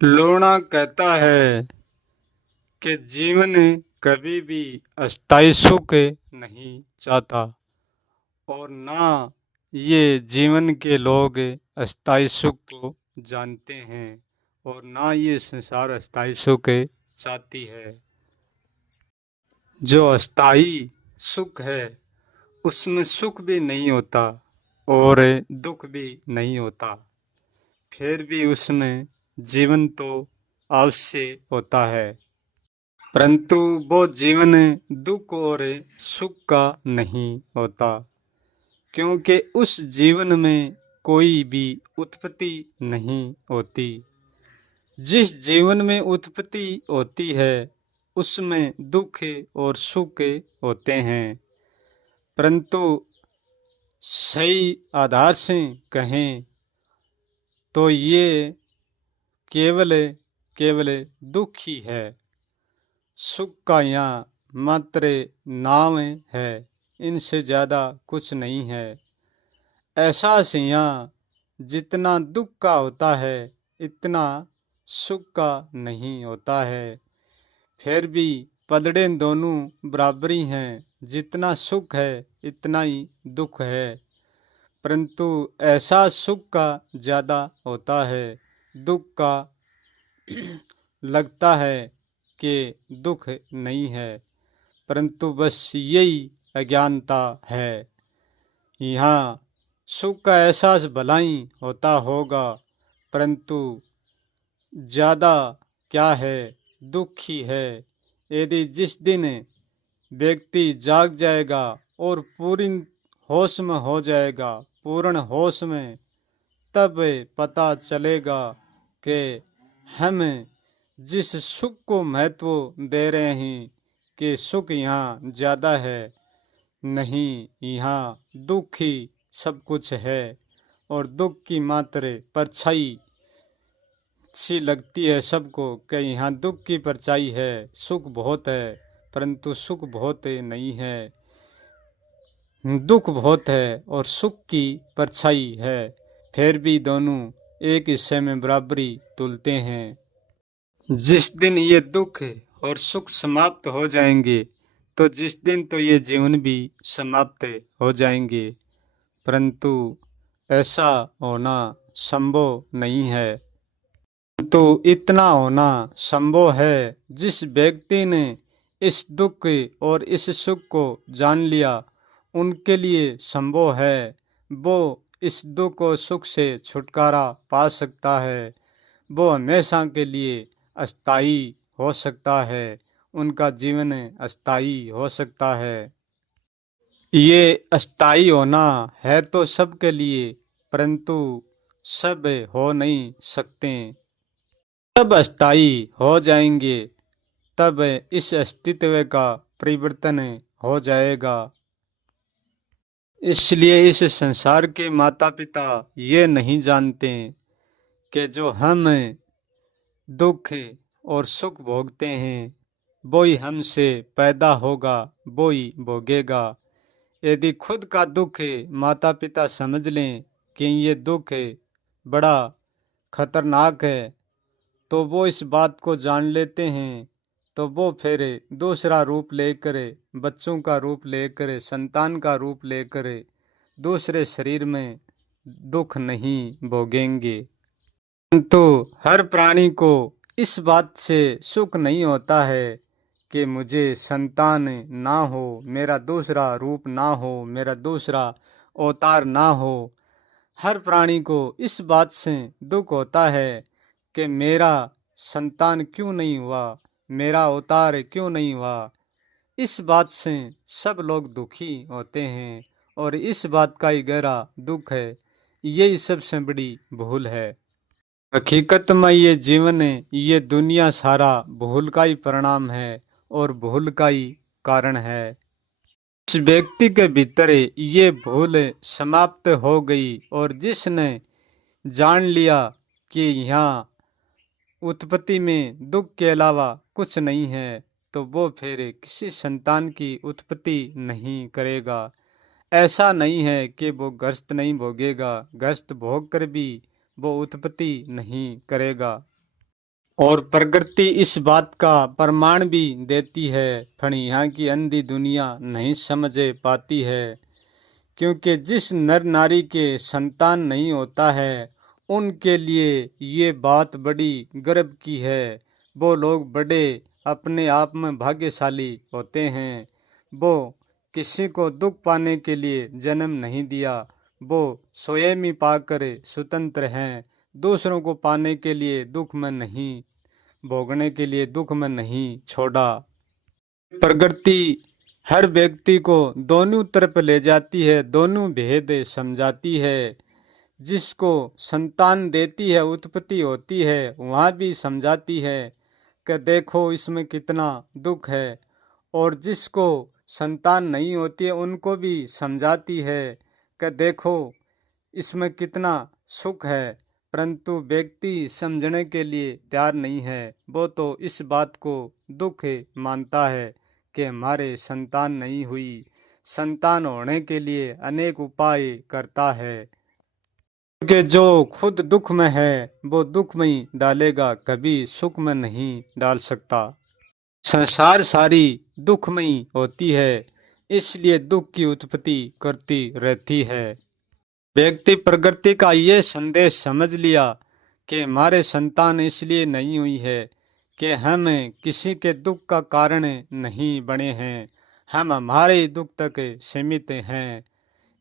लोना कहता है कि जीवन कभी भी अस्थायी सुख नहीं चाहता और ना ये जीवन के लोग अस्थायी सुख को जानते हैं और ना ये संसार अस्थायी सुख चाहती है। जो अस्थायी सुख है उसमें सुख भी नहीं होता और दुख भी नहीं होता, फिर भी उसमें जीवन तो अवश्य होता है, परंतु वो जीवन दुख और सुख का नहीं होता, क्योंकि उस जीवन में कोई भी उत्पत्ति नहीं होती। जिस जीवन में उत्पत्ति होती है उसमें दुख और सुख होते हैं, परंतु सही आधार से कहें तो ये केवल केवल दुख ही है। सुख का यहाँ मात्र नाम है, इनसे ज़्यादा कुछ नहीं है। एहसास यहाँ जितना दुख का होता है इतना सुख का नहीं होता है, फिर भी पलड़े दोनों बराबरी हैं, जितना सुख है इतना ही दुख है, परंतु एहसास सुख का ज़्यादा होता है, दुख का लगता है कि दुख नहीं है, परंतु बस यही अज्ञानता है। यहाँ सुख का एहसास भला ही होता होगा, परंतु ज़्यादा क्या है, दुख ही है। यदि जिस दिन व्यक्ति जाग जाएगा और पूरी होश में हो जाएगा, पूर्ण होश में, तब पता चलेगा कि हम जिस सुख को महत्व दे रहे हैं कि सुख यहाँ ज़्यादा है, नहीं, यहाँ दुख ही सब कुछ है और दुख की मात्र परछाई सी लगती है सबको कि यहाँ दुख की परछाई है, सुख बहुत है, परंतु सुख बहुत नहीं है, दुख बहुत है और सुख की परछाई है, फिर भी दोनों एक हिस्से में बराबरी तुलते हैं। जिस दिन ये दुख और सुख समाप्त हो जाएंगे तो जिस दिन तो ये जीवन भी समाप्त हो जाएंगे, परंतु ऐसा होना संभव नहीं है। तो इतना होना संभव है, जिस व्यक्ति ने इस दुख और इस सुख को जान लिया उनके लिए संभव है, वो इस दुख और सुख से छुटकारा पा सकता है, वो हमेशा के लिए अस्थायी हो सकता है, उनका जीवन अस्थायी हो सकता है। ये अस्थायी होना है तो सबके लिए, परंतु सब हो नहीं सकते। सब अस्थायी हो जाएंगे तब इस अस्तित्व का परिवर्तन हो जाएगा। इसलिए इस संसार के माता पिता ये नहीं जानते कि जो हम दुख और सुख भोगते हैं वो ही हमसे पैदा होगा, वो ही भोगेगा। यदि खुद का दुख माता पिता समझ लें कि ये दुख बड़ा खतरनाक है, तो वो इस बात को जान लेते हैं, तो वो फिर दूसरा रूप लेकर, बच्चों का रूप लेकर, संतान का रूप लेकर दूसरे शरीर में दुख नहीं भोगेंगे। तो हर प्राणी को इस बात से सुख नहीं होता है कि मुझे संतान ना हो, मेरा दूसरा रूप ना हो, मेरा दूसरा अवतार ना हो। हर प्राणी को इस बात से दुख होता है कि मेरा संतान क्यों नहीं हुआ, मेरा अवतार क्यों नहीं हुआ। इस बात से सब लोग दुखी होते हैं और इस बात का ही गहरा दुख है। यही सबसे बड़ी भूल है। हकीकत में ये जीवन है, ये दुनिया सारा भूल का ही परिणाम है और भूल का ही कारण है। इस व्यक्ति के भीतर ये भूल समाप्त हो गई और जिसने जान लिया कि यहाँ उत्पत्ति में दुख के अलावा कुछ नहीं है, तो वो फिर किसी संतान की उत्पत्ति नहीं करेगा। ऐसा नहीं है कि वो कष्ट नहीं भोगेगा, कष्ट भोग कर भी वो उत्पत्ति नहीं करेगा। और प्रकृति इस बात का प्रमाण भी देती है, पर यहाँ की अंधी दुनिया नहीं समझ पाती है। क्योंकि जिस नर नारी के संतान नहीं होता है, उनके लिए ये बात बड़ी गर्व की है। वो लोग बड़े अपने आप में भाग्यशाली होते हैं। वो किसी को दुख पाने के लिए जन्म नहीं दिया, वो स्वयं ही पाकर स्वतंत्र हैं। दूसरों को पाने के लिए दुख में नहीं, भोगने के लिए दुख में नहीं छोड़ा। प्रकृति हर व्यक्ति को दोनों तरफ ले जाती है, दोनों भेद समझाती है। जिसको संतान देती है, उत्पत्ति होती है, वहाँ भी समझाती है कि देखो इसमें कितना दुख है। और जिसको संतान नहीं होती है, उनको भी समझाती है कि देखो इसमें कितना सुख है। परंतु व्यक्ति समझने के लिए तैयार नहीं है। वो तो इस बात को दुख मानता है कि हमारे संतान नहीं हुई। संतान होने के लिए अनेक उपाय करता है, कि जो खुद दुख में है वो दुख में ही डालेगा, कभी सुख में नहीं डाल सकता। संसार सारी दुख में ही होती है, इसलिए दुख की उत्पत्ति करती रहती है। व्यक्ति प्रकृति का ये संदेश समझ लिया कि हमारे संतान इसलिए नहीं हुई है कि हम किसी के दुख का कारण नहीं बने हैं, हम हमारे दुख तक सीमित हैं।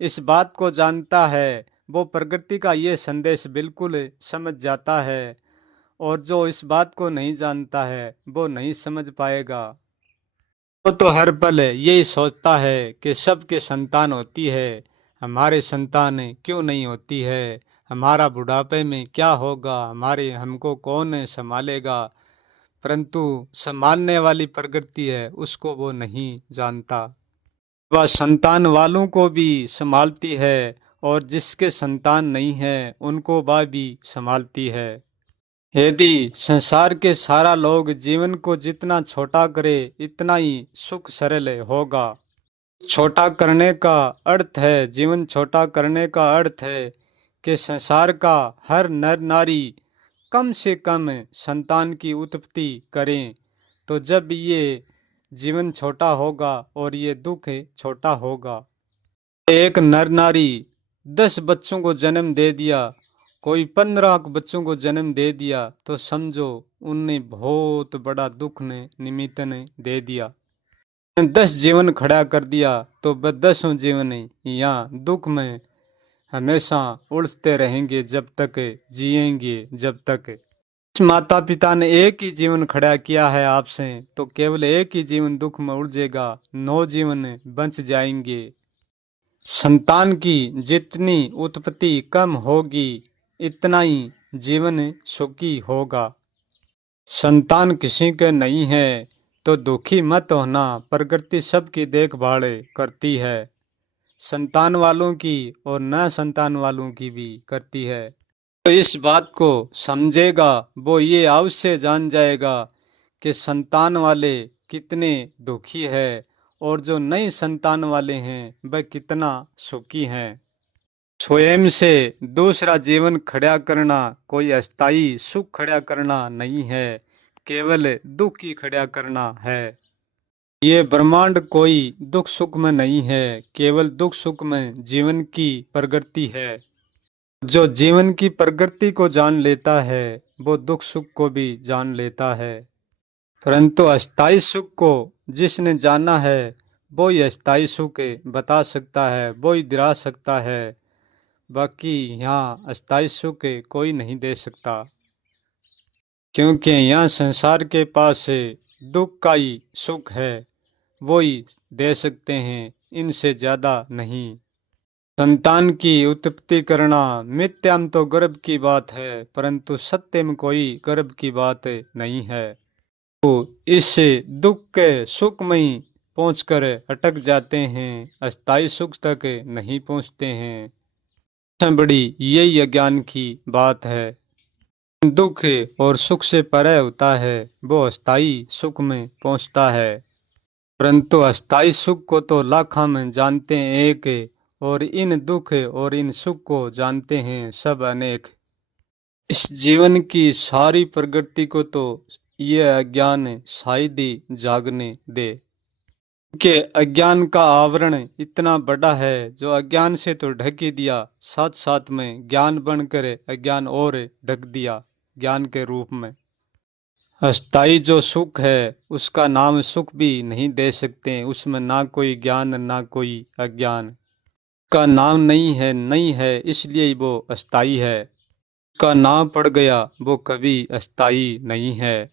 इस बात को जानता है, वो प्रकृति का ये संदेश बिल्कुल समझ जाता है। और जो इस बात को नहीं जानता है, वो नहीं समझ पाएगा। वो तो हर पल यही सोचता है कि सबके संतान होती है, हमारे संतान क्यों नहीं होती है, हमारा बुढ़ापे में क्या होगा, हमारे हमको कौन संभालेगा। परंतु संभालने वाली प्रकृति है, उसको वो नहीं जानता। वह संतान वालों को भी संभालती है, और जिसके संतान नहीं है उनको वह भी संभालती है। यदि संसार के सारा लोग जीवन को जितना छोटा करे, इतना ही सुख सरल होगा। छोटा करने का अर्थ है, जीवन छोटा करने का अर्थ है कि संसार का हर नर नारी कम से कम संतान की उत्पत्ति करें। तो जब ये जीवन छोटा होगा और ये दुख छोटा होगा। एक नर नारी 10 बच्चों को जन्म दे दिया, कोई 15 बच्चों को जन्म दे दिया, तो समझो उनने बहुत बड़ा दुख ने निमित्त ने दे दिया। 10 जीवन खड़ा कर दिया तो वह 10 जीवन यहाँ दुख में हमेशा उलझते रहेंगे, जब तक जिएंगे। जब तक माता पिता ने एक ही जीवन खड़ा किया है आपसे, तो केवल एक ही जीवन दुख में उलझेगा, 9 जीवन बच जाएंगे। संतान की जितनी उत्पत्ति कम होगी, इतना ही जीवन सुखी होगा। संतान किसी के नहीं है तो दुखी मत होना, प्रकृति सबकी देखभाल करती है, संतान वालों की और न संतान वालों की भी करती है। तो इस बात को समझेगा वो ये अवश्य जान जाएगा कि संतान वाले कितने दुखी है, और जो नई संतान वाले हैं वह कितना सुखी हैं। स्वयं से दूसरा जीवन खड़ा करना कोई अस्थाई सुख खड़ा करना नहीं है, केवल दुख ही खड़ा करना है। ये ब्रह्मांड कोई दुख सुख में नहीं है, केवल दुख सुख में जीवन की प्रगति है। जो जीवन की प्रकृति को जान लेता है, वो दुख सुख को भी जान लेता है। परंतु अस्थाई सुख को जिसने जाना है, वो ही अस्थाई सुख बता सकता है, वो ही दिला सकता है। बाकी यहाँ अस्थाई सुख कोई नहीं दे सकता, क्योंकि यहाँ संसार के पास दुख का ही सुख है, वो ही दे सकते हैं, इनसे ज़्यादा नहीं। संतान की उत्पत्ति करना मिथ्याम तो गर्व की बात है, परंतु सत्य में कोई गर्व की बात नहीं है। तो इस दुख के सुख में ही पहुंचकर अटक जाते हैं, अस्थाई सुख तक नहीं पहुंचते हैं। सबसे बड़ी यही अज्ञान की बात है। दुख और सुख से परे होता है, वो अस्थाई सुख में पहुंचता है। परंतु अस्थाई सुख को तो लाख हम जानते हैं एक, और इन दुख और इन सुख को जानते हैं सब अनेक। इस जीवन की सारी प्रगति को तो ये अज्ञान शायद ही जागने दे, कि अज्ञान का आवरण इतना बड़ा है जो अज्ञान से तो ढक ही दिया, साथ साथ में ज्ञान बनकर अज्ञान और ढक दिया ज्ञान के रूप में। अस्थाई जो सुख है उसका नाम सुख भी नहीं दे सकते, उसमें ना कोई ज्ञान ना कोई अज्ञान, का नाम नहीं है इसलिए वो अस्थाई है। उसका नाम पड़ गया वो कभी अस्थाई नहीं है।